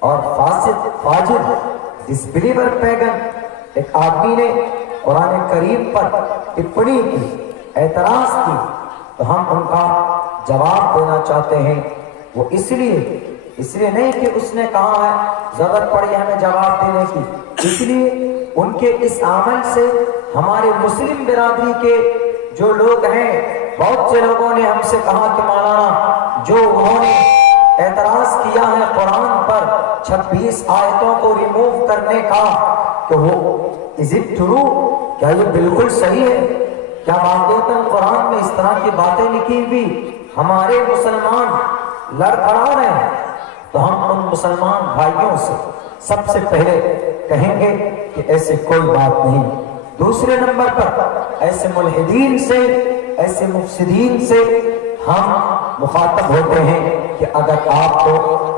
اور فاسد فاجر ڈسبلیور پیگن ایک آدمی نے قرآن کریم پر ٹپڑی کی، اعتراض کی، تو ہم ان کا جواب دینا چاہتے ہیں۔ وہ اس لیے نہیں کہ اس نے کہا ہے ضرورت پڑی ہمیں جواب دینے کی، اس لیے ان کے اس عمل سے ہمارے مسلم برادری کے جو لوگ ہیں، بہت سے لوگوں نے ہم سے کہا کہ مولانا جو انہوں نے اعتراض کیا ہے قرآن پر 26 آیتوں کو ریموو کرنے کا، تو وہ از اٹ ٹرو؟ کیا یہ بالکل صحیح ہے؟ کیا واقعتاً قرآن میں اس طرح کی باتیں لکھی ہوئی ہمارے مسلمان لڑ کھڑا رہے ہیں؟ تو ہم ان مسلمان بھائیوں سے سب سے پہلے کہیں گے کہ ایسے کوئی بات نہیں۔ دوسرے نمبر پر ایسے ملحدین سے، ایسے مفسدین سے ہم مخاطب ہوتے ہیں کہ اگر آپ کو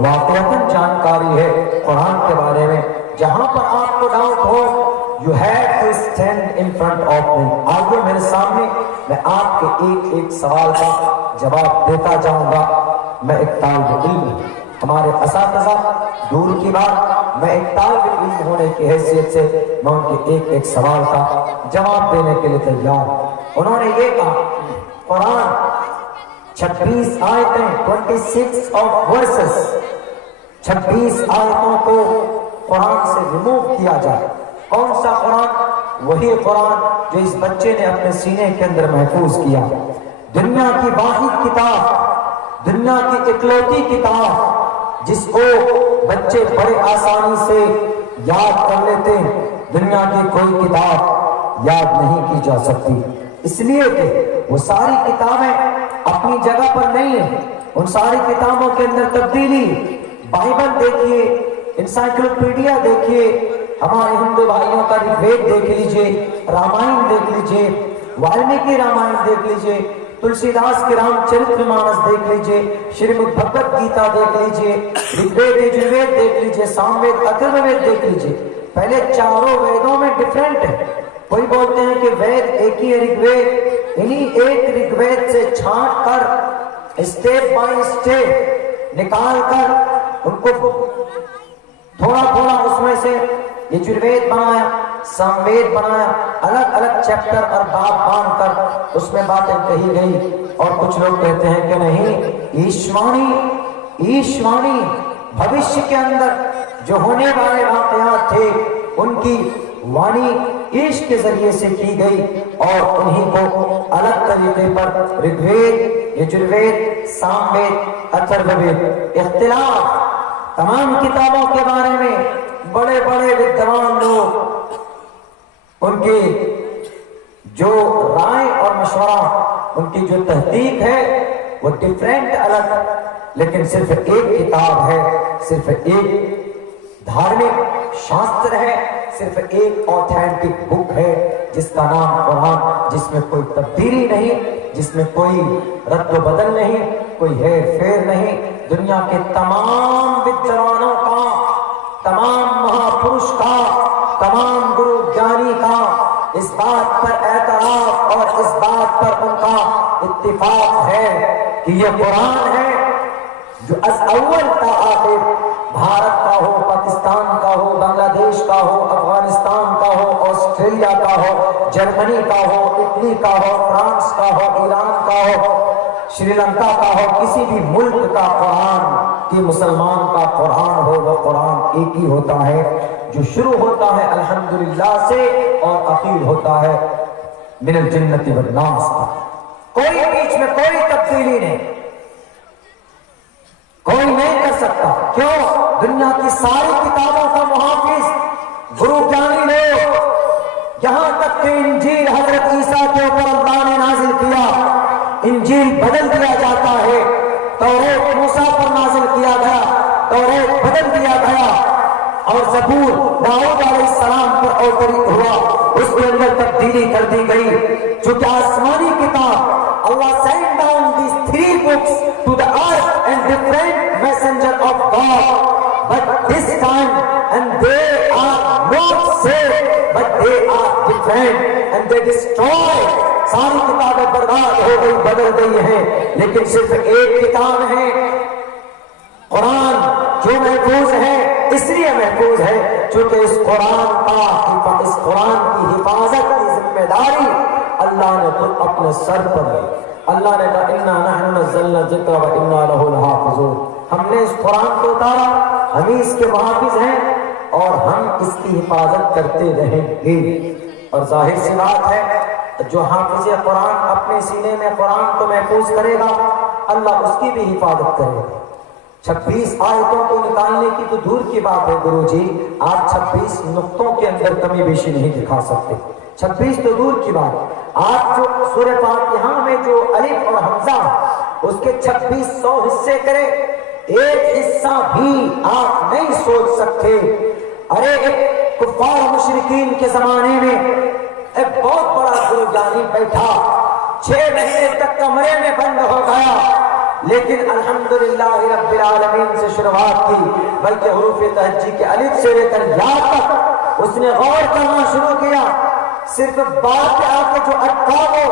واقعتاً جانکاری ہے قرآن کے بارے میں، جہاں پر آپ کو doubt who, you have to stand in front of me، آگے میرے سامنے، میں آپ کے ایک ایک سوال کا جواب دیتا جاؤں گا۔ میں ایک طالب علم ہوں، ہمارے اساتذہ دور کی بات، میں ایک طالب علم ہونے کی حیثیت سے میں ان کے ایک ایک سوال کا جواب دینے کے لیے تیار ہوں۔ انہوں نے یہ کہا قرآن 26 آیتیں 26 of verses، 26 آیتوں کو قرآن سے ریموو کیا جائے۔ کون سا قرآن؟ وہی قرآن جو اس بچے نے اپنے سینے کے اندر محفوظ کیا، دنیا کی واحد کتاب، دنیا کی اکلوتی کتاب جس کو بچے بڑے آسانی سے یاد کر لیتے ہیں۔ دنیا کی کوئی کتاب یاد نہیں کی جا سکتی، اس لیے کہ وہ ساری کتابیں اپنی جگہ پر نہیں ہیں، ان ساری کتابوں کے اندر تبدیلی۔ بائبل دیکھیے، انسائکلوپیڈیا دیکھیے، ہمارے ہندو بھائیوں کا رگ وید دیکھ لیجئے، رامائن دیکھ لیجئے، والمیکی رامائن دیکھ لیجئے، تلسی داس کے رام چرتر مانس دیکھ لیجئے، شریمد بھگوت گیتا دیکھ لیجئے، رگ وید یجروید دیکھ لیجئے، سام وید اتھرو وید دیکھ لیجئے۔ پہلے چاروں ویدوں میں ڈیفرنٹ ہے۔ کوئی بولتے ہیں کہ وید ایک ہی ہے رگ وید، انہی ایک رگ وید سے چھانٹ کر اسٹیپ بائی اسٹیپ نکال کر ان کو تھوڑا تھوڑا اس میں سے یجروید بنایا، ساموید بنایا، الگ الگ چیپٹر اور باب باندھ کر اس میں باتیں کہی گئی۔ اور کچھ لوگ کہتے ہیں کہ نہیں، ایشوانی بھوشیہ کے اندر جو ہونے والے واقعات تھے ان کی وانی عشق کے ذریعے سے کی گئی، اور انہی کو الگ طریقے پر رگ وید، یجروید، سام وید، اتھرو وید۔ اختلاف تمام کتابوں کے بارے میں بڑے بڑے ودوان لوگ، ان کی جو رائے اور مشورہ، ان کی جو تحقیق ہے وہ ڈیفرنٹ الگ، لیکن صرف ایک کتاب ہے، صرف ایک دھارمک شاستر ہے، صرف ایک اوتھینٹک بک ہے جس کا نام قرآن، جس میں کوئی تبدیلی نہیں، جس میں کوئی رد و بدل نہیں، کوئی ہیر پھیر نہیں۔ دنیا کے تمام ودوانوں کا، تمام مہاپرش کا، تمام گرو جانی کا اس بات پر اعتراف اور اس بات پر ان کا اتفاق ہے کہ یہ قرآن ہے جو از اول تا آخر، بھارت کا ہو، پاکستان کا ہو، بنگلہ دیش کا ہو، افغانستان کا ہو، آسٹریلیا کا ہو، جرمنی کا ہو، اٹلی کا ہو، فرانس کا ہو، ایران کا ہو، شری لنکا کا ہو، کسی بھی ملک کا قرآن کہ مسلمان کا قرآن ہو، وہ قرآن ایک ہی ہوتا ہے جو شروع ہوتا ہے الحمدللہ سے اور اخیر ہوتا ہے من الجنت والناس پر۔ کوئی بیچ میں کوئی تبدیلی نہیں، کوئی نہیں کر سکتا۔ کیوں؟ دنیا کی ساری کتابوں کا محافظ گرو جانی لوگ، یہاں تک کہ انجیل حضرت عیسیٰ کے اوپر اللہ نے نازل کیا، انجیل بدل دیا جاتا ہے، توریت موسیٰ پر نازل کیا گیا، توریت بدل دیا گیا، اور زبور داؤد علیہ السلام پر اوتریت ہوا، اس کے اندر تبدیلی کر دی گئی۔ چونکہ آسمانی کتاب Allah sent down these 3 books to the earth and different messenger of God, but this time and they are not saved, but they are different and they destroy۔ ساری کتابیں برباد ہو گئی، بدل گئی ہیں، لیکن صرف ایک کتاب ہے قرآن جو محفوظ ہے اس لیے محفوظ ہے چونکہ اس قرآن کی حفاظت کی ذمہ داری اللہ نے خود اپنے سر پر لی۔ اللہ نے کہا انا نحن نزلنا الذکر وانا لہ لحافظون، ہم نے اس قرآن کو اتارا، ہم ہی اس کے محافظ ہیں اور ہم اس کی حفاظت کرتے رہیں گے۔ اور ظاہر سی بات ہے جو حافظ قرآن اپنے سینے میں قرآن کو محفوظ کرے گا اللہ اس کی بھی حفاظت کرے گا۔ 26 آیتوں کو نکالنے کی تو دور کی بات ہے گرو جی، آپ 26 نقطوں کے اندر کمی بیشی نہیں دکھا سکتے، 26 تو دور کی بات، آپ جو سورہ فاتحہ میں جو الف اور حمزہ اس کے 2600 حصے کرے، ایک حصہ بھی آپ نہیں سوچ سکتے۔ ارے ایک کفار مشرکین کے زمانے میں ایک بہت بڑا گرو جانی بیٹھا، 6 مہینے تک کمرے میں بند ہو گیا، لیکن الحمدللہ رب العالمین سے شروعات کی، بلکہ حروف تہجی کے الف سے لے کر یا تک اس نے غور کرنا شروع کیا، صرف بات پہ آ کے جو اٹکا ہو،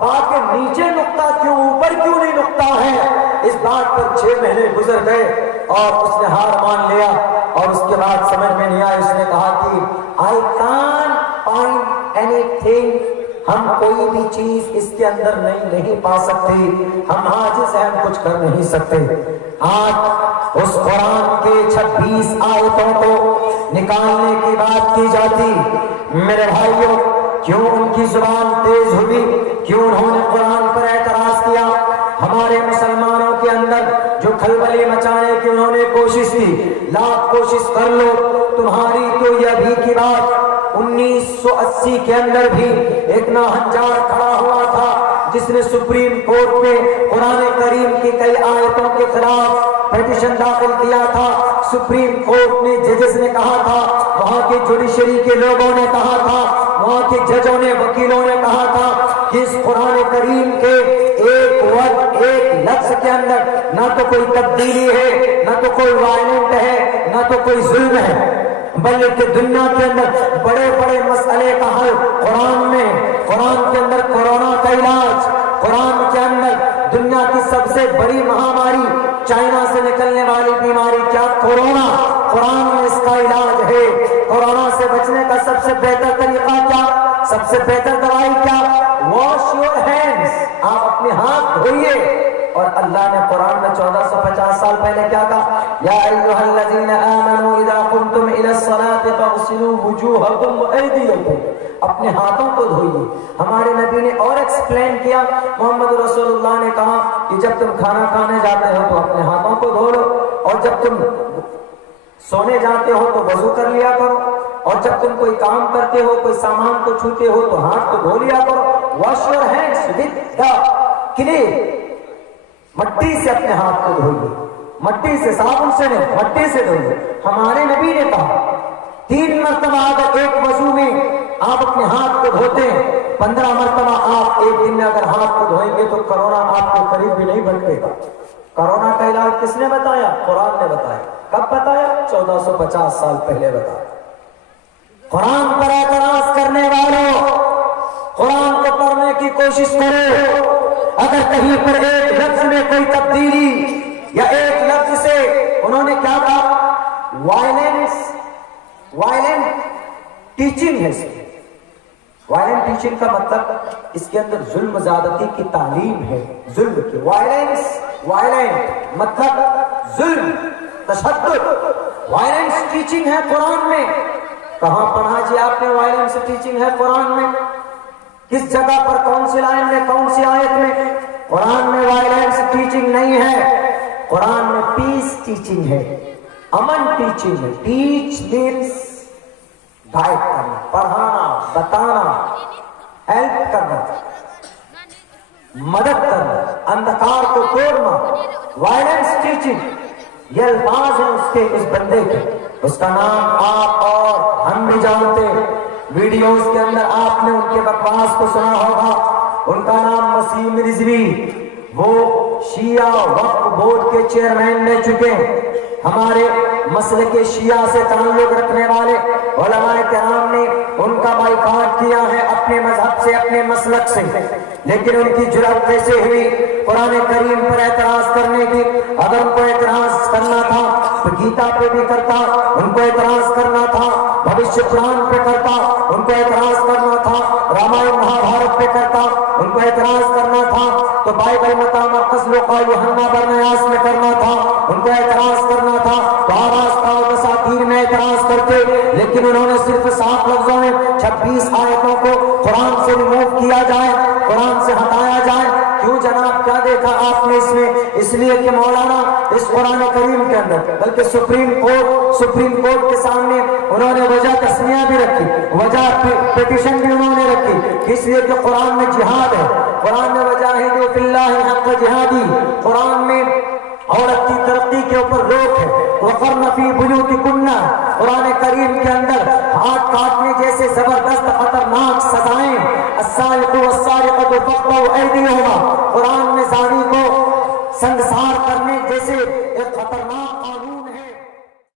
بات کے نیچے نقطہ کیوں، اوپر کیوں نہیں نقطہ ہے، اس بات پر 6 مہینے گزر گئے اور اس نے ہار مان لیا۔ اور اس کے بعد سمجھ میں نہیں آیا، اس نے کہا کہ I can't find anything، ہم کوئی بھی چیز اس کے اندر نہیں پا سکتے، ہم عاجز ہیں، ہم کچھ کر نہیں سکتے۔ آج اس قرآن کے 26 آیتوں کو نکالنے کی بات کی جاتی، میرے بھائیوں کیوں ان کی زبان تیز ہوئی، کیوں انہوں نے قرآن پر اعتراض کیا؟ ہمارے مسلمانوں کے اندر جو کھلبلی مچانے کی انہوں نے کوشش کی، لاکھ کوشش کر لو تمہاری تو یہ بھی کی بات، 1980 کے اندر بھی ایک ناہنجار کھڑا ہوا تھا جس نے سپریم کورٹ میں قرآن کریم کی کئی آیتوں کے خلاف پیٹیشن داخل کیا تھا۔ سپریم کورٹ نے ججز نے کہا تھا، وہاں کے جوڈیشری کے لوگوں نے کہا تھا، وہاں کے ججوں نے، وکیلوں نے کہا تھا کہ اس قرآن کریم کے ایک ورڈ، ایک لفظ کے اندر نہ تو کوئی تبدیلی ہے، نہ تو کوئی وائلنٹ ہے، نہ تو کوئی ظلم ہے، بلکہ دنیا کے اندر بڑے بڑے مسئلے کا حل قرآن میں، قرآن کے اندر کورونا کا علاج، قرآن کے اندر دنیا کی سب سے بڑی مہاماری چائنا سے نکلنے والی بیماری کیا کورونا، قرآن میں اس کا علاج ہے۔ کورونا سے بچنے کا سب سے بہتر طریقہ کیا، سب سے بہتر دوائی کیا؟ واش یور ہینڈز، آپ اپنے ہاتھ دھوئیے۔ اور اللہ نے قرآن میں 1450 سال پہلے کیا کہا؟ یا ایھا الذین آمنوا اذا قمتم الی الصلاۃ فاغسلوا وجوہکم وایدیکم، اپنے ہاتھوں کو دھوئیے۔ ہمارے نبی نے اور ایکسپلین کیا، محمد رسول اللہ نے کہا کہ جب تم کھانا کھانے جاتے ہو تو اپنے ہاتھوں کو دھو لو، اور جب تم سونے جاتے ہو تو وضو کر لیا کرو، اور جب تم کوئی کام کرتے ہو، کوئی سامان کو چھوتے ہو تو ہاتھ کو دھو لیا کرو۔ Wash your hands with the clay, مٹی سے اپنے ہاتھ کو دھوئیے، مٹی سے، صابن سے نہیں، مٹی سے دھوئیے۔ ہمارے نبی نے کہا 3 مرتبہ اگر ایک وضو میں آپ اپنے ہاتھ کو دھوتے ہیں، 15 مرتبہ آپ ایک دن میں اگر ہاتھ کو دھوئیں گے تو کرونا آپ کے قریب بھی نہیں بھٹکے گا۔ کرونا کا علاج کس نے بتایا؟ قرآن نے بتایا۔ کب بتایا؟ 1450 سال پہلے بتایا۔ قرآن پر اعتراض کرنے والوں، قرآن کو پڑھنے کی کوشش کرو، اگر کہیں پر ایک لفظ میں کوئی تبدیلی یا ایک لفظ سے انہوں نے کیا کہا؟ وائلنٹ ٹیچنگ ہے۔ وائلنٹ ٹیچنگ کا مطلب اس کے اندر ظلم زیادتی کی تعلیم ہے، ظلم کی۔ وائلنٹ مطلب ظلم، تشدد، وائلنس ٹیچنگ ہے قرآن میں۔ کہاں پڑھا جی آپ نے وائلنس ٹیچنگ ہے قرآن میں؟ کس جگہ پر، کون سی لائن میں، کون سی آیت میں؟ قرآن میں وائلنس ٹیچنگ نہیں ہے، قرآن میں پیس ٹیچنگ ہے، امن ٹیچنگ ہے۔ ٹیچ مینس گائیڈ کرنا، پڑھانا، بتانا، ہیلپ کرنا، مدد کرنا، اندھکار کو توڑنا۔ وائلنس ٹیچنگ، یہ الفاظ ہیں اس بندے کے، اس کا نام آپ اور ہم بھی جانتے ہیں۔ ویڈیوز کے اندر آپ نے ان کے بکواس کو سنا ہوگا۔ ان کا نام وسیم رضوی، وہ شیعہ وقف بورڈ کے چیئرمین رہ چکے ہیں۔ ہمارے مسلک شیعہ سے تعلق رکھنے والے علماء کرام نے ان کا بائیکاٹ کیا ہے اپنے مذہب سے، اپنے مسلک سے، لیکن ان کی جرأت کیسے ہوئی قرآن کریم پر اعتراض کرنے کی؟ اگر ان کو اعتراض کرنا تھا تو گیتا پہ بھی کرتا، ان کو اعتراض کرنا تھا بھوشیہ پران پہ کرتا، ان کو اعتراض کرنا تھا رامائن مہابھارت پہ کرتا، ان کو اعتراض کرنا تھا تو بائبل متا مرکز لوقا یوحنا برنیاس میں کرنا تھا، ان کو اعتراض کرنا تھا تو آراستہ و دساتیر میں اعتراض کرتے، لیکن انہوں نے صرف 7 لفظوں میں 26 آیتوں کو قرآن سے ریموو کیا جائے، قرآن سے ہٹایا جائے۔ کیوں جناب؟ کیا دیکھا آپ نے اس میں؟ اس لیے کہ مولانا اس قرآن کریم کے اندر بلکہ سپریم کورٹ کے سامنے انہوں نے وجہ تسمیہ بھی رکھی، وجہ پیٹیشن بھی انہوں نے رکھی، اس لیے کہ قرآن میں جہاد ہے، قرآن میں وجاہدوا فی اللہ حق جہادی، قرآن میں عورت کی ترقی کے اوپر روک ہے، وقرن فی بیوتکن، قرآن کریم کے اندر ہاتھ کاٹنے جیسے زبردست خطرناک سزائیں، السارق والسارقۃ فاقطعوا ایدیہما، قرآن میں زانی کو سنگسار کرنے جیسے ایک خطرناک